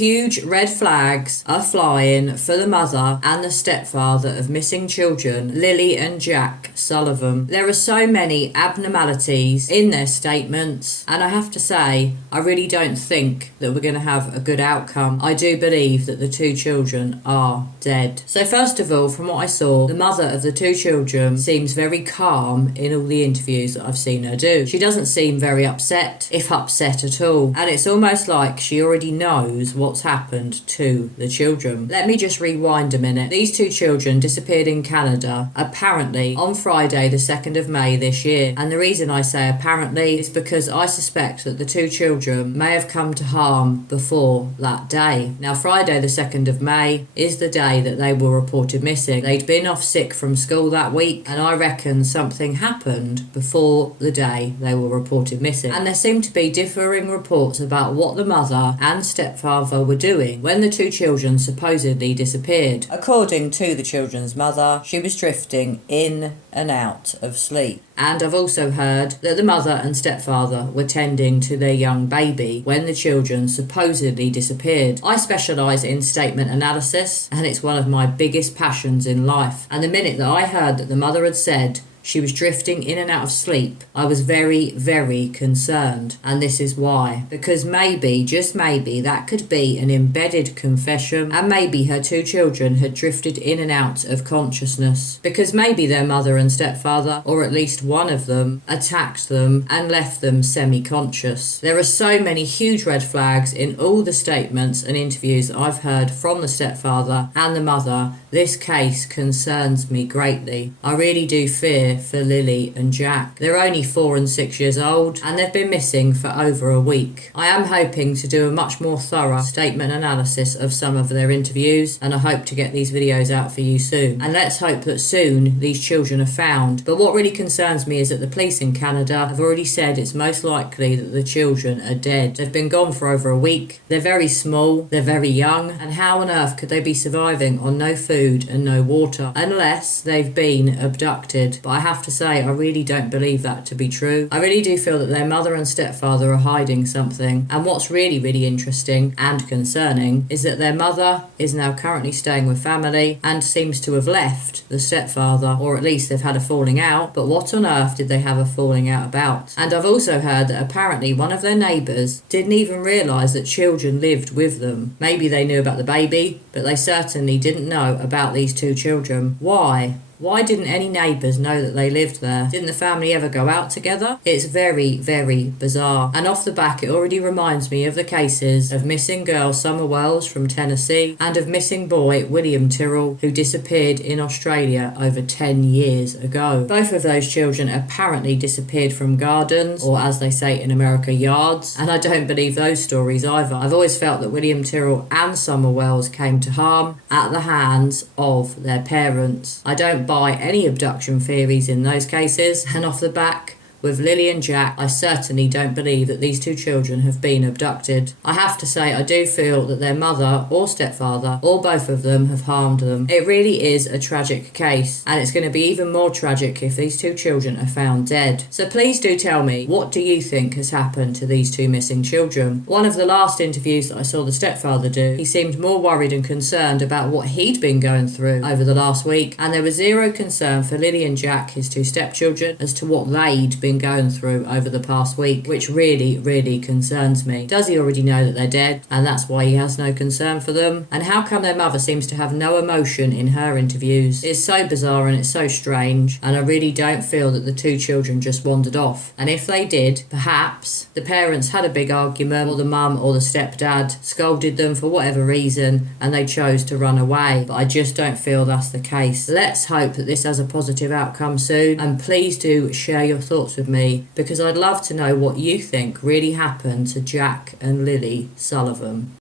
huge red flags are flying for the mother and the stepfather of missing children, Lilly and Jack Sullivan. There are so many abnormalities in their statements, and I have to say, I really don't think that we're going to have a good outcome. I do believe that the two children are dead. So first of all, from what I saw, the mother of the two children seems very calm in all the interviews that I've seen her do. She doesn't seem very upset, if upset at all, and it's almost like she already knows what's happened to the children. Let me just rewind a minute. These two children disappeared in Canada, apparently on Friday the 2nd of May this year, and the reason I say apparently is because I suspect that the two children may have come to harm before that day. Now, Friday the 2nd of May is the day that they were reported missing. They'd been off sick from school that week, and I reckon something happened before the day they were reported missing. And there seemed to be differing reports about what the mother and stepfather were doing when the two children supposedly disappeared. According to the children's mother, she was drifting in and out of sleep. And I've also heard that the mother and stepfather were tending to their young baby when the children supposedly disappeared. I specialise in statement analysis, and it's one of my biggest passions in life. And the minute that I heard that the mother had said she was drifting in and out of sleep, I was very, very concerned. And this is why. Because maybe, just maybe, that could be an embedded confession, and maybe her two children had drifted in and out of consciousness. Because maybe their mother and stepfather, or at least one of them, attacked them and left them semi-conscious. There are so many huge red flags in all the statements and interviews that I've heard from the stepfather and the mother. This case concerns me greatly. I really do fear for Lilly and Jack. They're only 4 and 6 years old, and they've been missing for over a week. I am hoping to do a much more thorough statement analysis of some of their interviews, and I hope to get these videos out for you soon. And let's hope that soon these children are found. But what really concerns me is that the police in Canada have already said it's most likely that the children are dead. They've been gone for over a week. They're very small, they're very young, and how on earth could they be surviving on no food and no water unless they've been abducted? But I have to say, I really don't believe that to be true. I really do feel that their mother and stepfather are hiding something. And what's really, really interesting and concerning is that their mother is now currently staying with family and seems to have left the stepfather, or at least they've had a falling out. But what on earth did they have a falling out about? And I've also heard that apparently one of their neighbours didn't even realise that children lived with them. Maybe they knew about the baby, but they certainly didn't know about these two children. Why? Why didn't any neighbours know that they lived there? Didn't the family ever go out together? It's very, very bizarre. And off the back, it already reminds me of the cases of missing girl Summer Wells from Tennessee and of missing boy William Tyrrell, who disappeared in Australia over 10 years ago. Both of those children apparently disappeared from gardens, or as they say in America, yards. And I don't believe those stories either. I've always felt that William Tyrrell and Summer Wells came to harm at the hands of their parents. I don't buy any abduction theories in those cases, and off the back with Lilly and Jack, I certainly don't believe that these two children have been abducted. I have to say, I do feel that their mother or stepfather, or both of them, have harmed them. It really is a tragic case, and it's going to be even more tragic if these two children are found dead. So please do tell me, what do you think has happened to these two missing children? One of the last interviews that I saw the stepfather do, he seemed more worried and concerned about what he'd been going through over the last week, and there was zero concern for Lilly and Jack, his two stepchildren, as to what they'd been going through over the past week, which really, really concerns me. Does he already know that they're dead, and that's why he has no concern for them? And how come their mother seems to have no emotion in her interviews? It's so bizarre and it's so strange, and I really don't feel that the two children just wandered off. And if they did, perhaps the parents had a big argument, or the mum or the stepdad scolded them for whatever reason, and they chose to run away. But I just don't feel that's the case. Let's hope that this has a positive outcome soon, and please do share your thoughts with me, because I'd love to know what you think really happened to Jack and Lilly Sullivan.